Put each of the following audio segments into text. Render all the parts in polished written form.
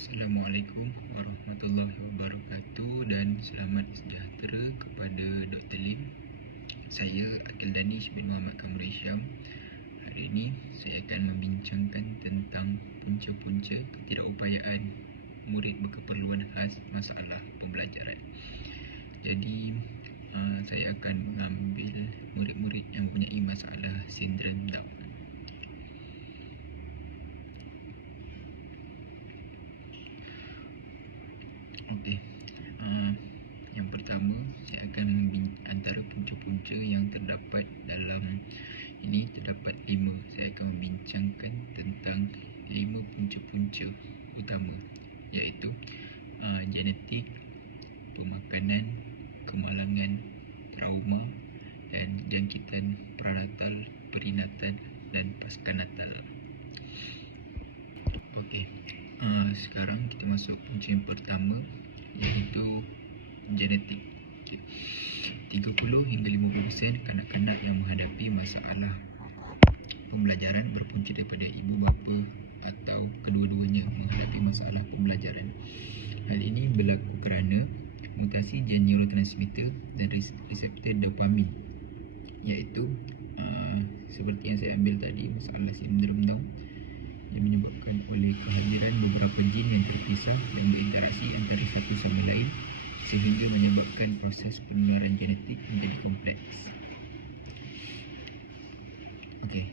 Assalamualaikum warahmatullahi wabarakatuh dan selamat sejahtera kepada Dr. Lim. Saya Akil Danish bin Muhammad Kamrul Syam. Hari ini saya akan membincangkan tentang punca-punca ketidakupayaan murid berkeperluan khas masalah pembelajaran. Jadi saya akan mengambil murid-murid yang mempunyai masalah sindrom Down. Okey. Yang pertama, saya akan antara punca-punca yang terdapat dalam ini terdapat 5. Saya akan membincangkan tentang 5 punca-punca utama, iaitu genetik, pemakanan, kemalangan, trauma dan jangkitan pranatal, perinatal dan paskanatal. Okey. Sekarang kita masuk punca yang pertama, iaitu genetik. 30 hingga 50% kanak-kanak yang menghadapi masalah pembelajaran berpunca daripada ibu bapa atau kedua-duanya menghadapi masalah pembelajaran. Hal ini berlaku kerana mutasi gen neurotransmitter dan reseptor dopamin, iaitu seperti yang saya ambil tadi, masalah sindrom Down yang menyebabkan oleh kehadiran beberapa gen yang terpisah dan berinteraksi antara satu sama lain, sehingga menyebabkan proses penularan genetik menjadi kompleks. Okey,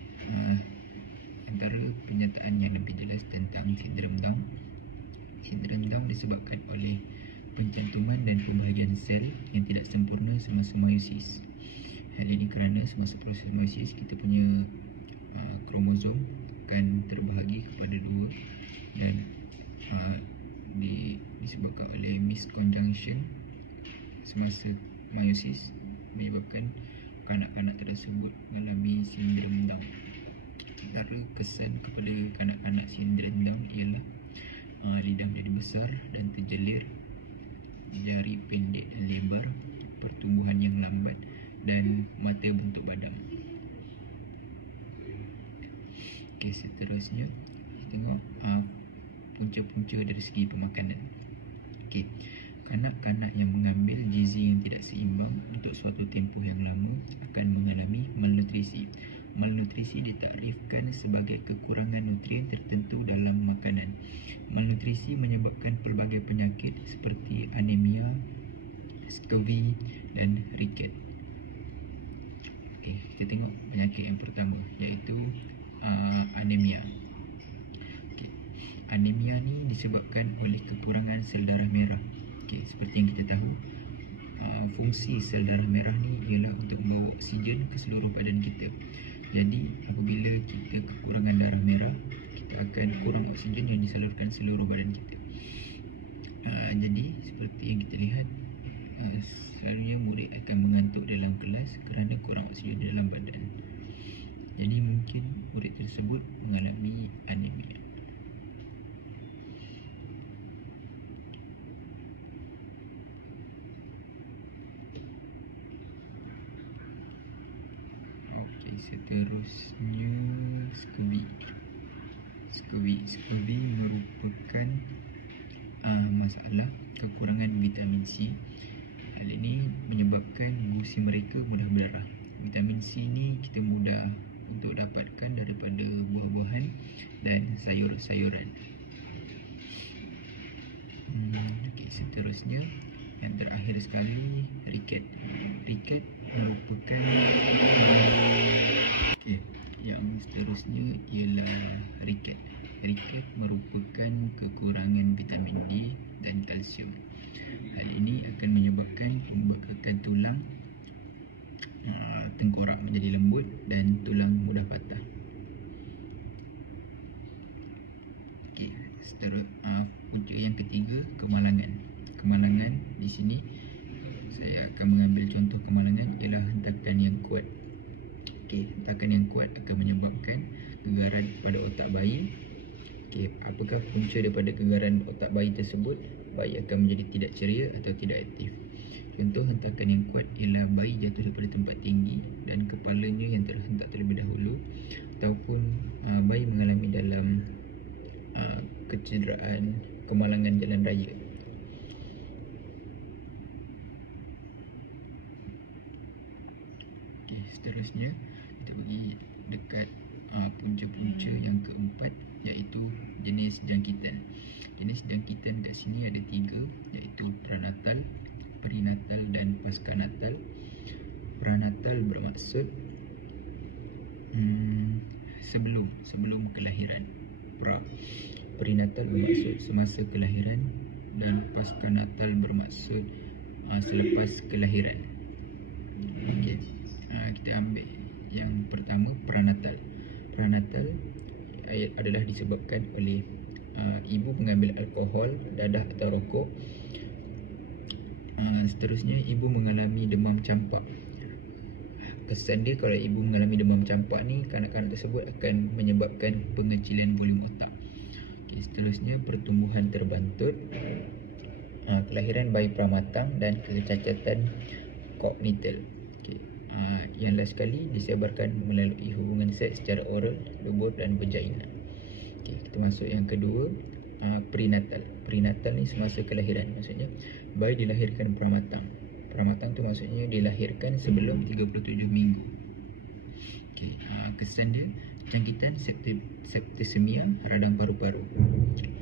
antara penyataan yang lebih jelas tentang sindrom Down. Sindrom Down disebabkan oleh pencantuman dan pembahagian sel yang tidak sempurna semasa meiosis. Hal ini kerana semasa proses meiosis kita punya kromosom akan terbahagi kepada 2 dan disebabkan oleh misconjunction semasa meiosis menyebabkan kanak-kanak tersebut mengalami sindrom Down. Antara kesan kepada kanak-kanak sindrom Down ialah lidah menjadi besar dan terjelir, jari pendek dan lebar, pertumbuhan yang lambat dan mata bentuk badam. Okey, seterusnya kita tengok punca-punca dari segi pemakanan. Okey, kanak-kanak yang mengambil gizi yang tidak seimbang untuk suatu tempoh yang lama akan mengalami malnutrisi. Malnutrisi ditaktifkan sebagai kekurangan nutrien tertentu dalam makanan. Malnutrisi menyebabkan pelbagai penyakit seperti anemia, scurvy dan ricket. Okey, kita tengok penyakit yang pertama, iaitu anemia. Okay. Anemia ni disebabkan oleh kekurangan sel darah merah. Okay, seperti yang kita tahu, fungsi sel darah merah ni ialah untuk membawa oksigen ke seluruh badan kita. Jadi apabila kita kekurangan darah merah, kita akan kurang oksigen yang disalurkan seluruh badan kita. Jadi seperti yang kita lihat, selalunya murid akan mengantuk dalam kelas kerana kurang oksigen dalam badan. Jadi mungkin murid tersebut mengalami anemia. Okey, seterusnya scurvy. Scurvy merupakan masalah kekurangan vitamin C. Hal ini menyebabkan gusi mereka mudah berdarah. Vitamin C ni kita mudah untuk dapatkan daripada buah-buahan dan sayur-sayuran. Okey, seterusnya yang terakhir sekali, ricket. Ricket merupakan yang seterusnya ialah ricket. Ricket merupakan kekurangan vitamin D dan kalsium. Hal ini akan menyebabkan pembekakan tulang, tengkorak menjadi lembut dan tulang mudah patah. Okey, punca yang ketiga, kemalangan. Kemalangan di sini saya akan mengambil contoh kemalangan ialah hentakan yang kuat. Okey, hentakan yang kuat akan menyebabkan kegaran pada otak bayi. Okey, apakah punca daripada kegaran otak bayi tersebut? Bayi akan menjadi tidak ceria atau tidak aktif. Contoh hentakan yang kuat ialah bayi jatuh daripada tempat tinggi dan kepalanya yang terhentak terlebih dahulu, ataupun bayi mengalami dalam kecederaan kemalangan jalan raya. Okey, seterusnya kita pergi dekat punca-punca yang keempat, iaitu jenis jangkitan. Jenis jangkitan kat sini ada 3, iaitu pranatal, perinatal dan paskanatal. Pranatal bermaksud sebelum kelahiran. Perinatal bermaksud semasa kelahiran, dan paskanatal bermaksud selepas kelahiran. Okey, kita ambil yang pertama, pranatal. Pranatal adalah disebabkan oleh ibu mengambil alkohol, dadah atau rokok. Seterusnya, ibu mengalami demam campak. Kesan dia, kalau ibu mengalami demam campak ni, kanak-kanak tersebut akan menyebabkan pengecilan volume otak. Okay, seterusnya, pertumbuhan terbantut, kelahiran bayi pramatang dan kecacatan kognital. Okay. Yang last sekali, disebarkan melalui hubungan seks secara oral, dubur dan vagina. Okay, kita masuk yang kedua, prenatal. Prenatal ni semasa kelahiran, maksudnya bayi dilahirkan pramatang. Pramatang tu maksudnya dilahirkan sebelum 37 minggu. Okay, kesan dia, jangkitan septisemia radang paru-paru.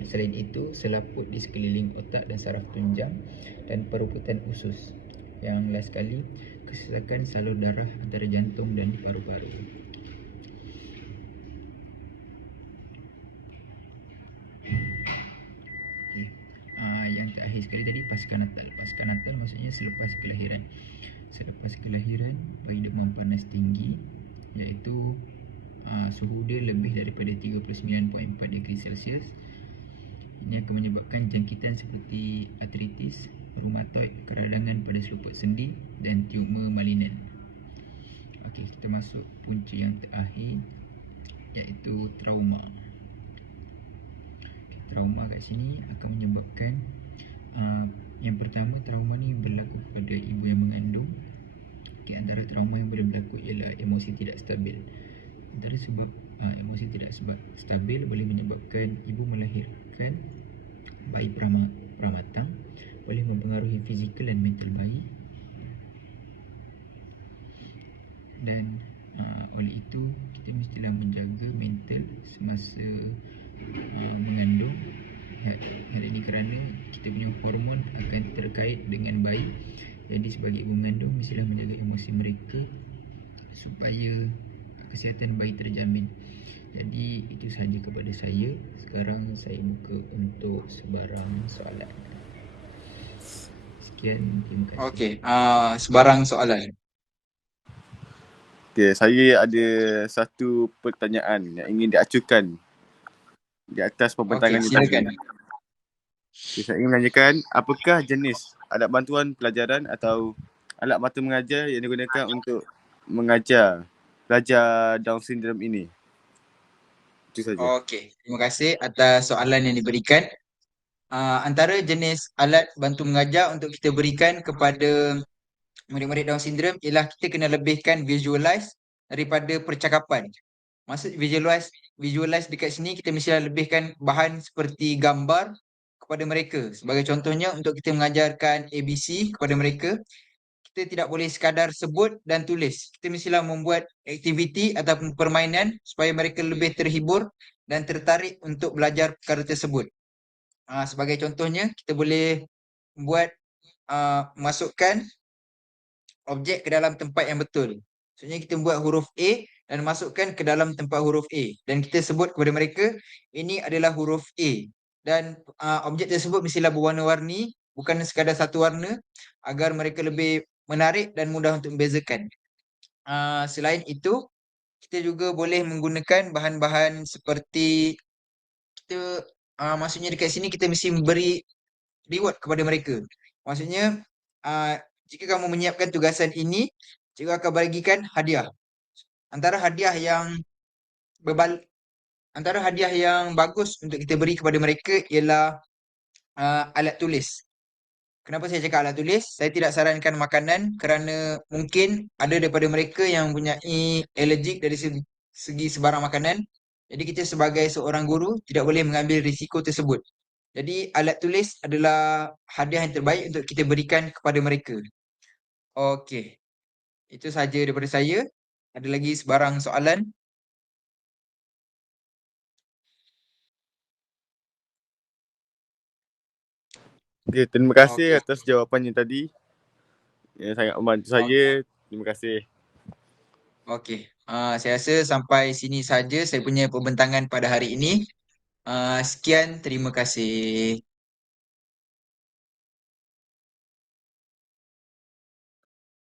Selain itu, selaput di sekeliling otak dan saraf tunjang dan perebutan usus. Yang last sekali, kesesakan salur darah antara jantung dan paru-paru. Okay. Yang terakhir sekali tadi, paskanatal. Paskanatal maksudnya selepas kelahiran. Selepas kelahiran, bayi demam panas tinggi, iaitu suhu dia lebih daripada 39.4 degree Celsius. Ini akan menyebabkan jangkitan seperti artritis, rheumatoid, keradangan pada seluput sendi dan tumor malinan. Okey, kita masuk punca yang terakhir, iaitu trauma. Trauma kat sini akan menyebabkan yang pertama, trauma ni berlaku kepada ibu yang mengandung. Okay, antara trauma yang boleh berlaku ialah emosi tidak stabil. Antara sebab emosi tidak stabil boleh menyebabkan ibu melahirkan bayi pramatang, boleh mempengaruhi fizikal dan mental bayi, dan oleh itu kita mestilah menjaga mental semasa mengandung. Hal ini kerana kita punya hormon akan terkait dengan bayi. Jadi sebagai ibu mengandung, mestilah menjaga emosi mereka supaya kesihatan bayi terjamin. Jadi itu sahaja kepada saya. Sekarang saya buka untuk sebarang soalan. Sekian, terima kasih. Okey, sebarang soalan. Okay, saya ada satu pertanyaan yang ingin diacukan di atas pembentangan Okey, ini tadi. silakan. Okay, saya ingin menanyakan, apakah jenis alat bantuan pelajaran atau alat mata mengajar yang digunakan untuk mengajar pelajar Down syndrome ini? Itu saja. Okey, terima kasih atas soalan yang diberikan. Antara jenis alat bantu mengajar untuk kita berikan kepada murid-murid Down syndrome ialah kita kena lebihkan visualize daripada percakapan. Maksud visualize dekat sini, kita mesti lebihkan bahan seperti gambar kepada mereka. Sebagai contohnya, untuk kita mengajarkan ABC kepada mereka, kita tidak boleh sekadar sebut dan tulis. Kita mestilah membuat aktiviti ataupun permainan supaya mereka lebih terhibur dan tertarik untuk belajar perkara tersebut. Sebagai contohnya, kita boleh buat masukkan objek ke dalam tempat yang betul. Maksudnya kita buat huruf A dan masukkan ke dalam tempat huruf A, dan kita sebut kepada mereka ini adalah huruf A, dan objek tersebut mestilah berwarna-warni, bukan sekadar satu warna, agar mereka lebih menarik dan mudah untuk membezakan. Selain itu, kita juga boleh menggunakan bahan-bahan seperti kita maksudnya dekat sini kita mesti memberi reward kepada mereka. Maksudnya jika kamu menyiapkan tugasan ini, cikgu akan bagikan hadiah. Antara hadiah yang bagus untuk kita beri kepada mereka ialah alat tulis. Kenapa saya cakap alat tulis? Saya tidak sarankan makanan kerana mungkin ada daripada mereka yang mempunyai alergik dari segi sebarang makanan. Jadi kita sebagai seorang guru tidak boleh mengambil risiko tersebut. Jadi alat tulis adalah hadiah yang terbaik untuk kita berikan kepada mereka. Okey. Itu saja daripada saya. Ada lagi sebarang soalan? Okay, terima kasih Okey. atas jawapannya tadi. Yang sangat membantu Okey. saya. Terima kasih. Okey. Saya rasa sampai sini saja saya punya pembentangan pada hari ini. Sekian, terima kasih.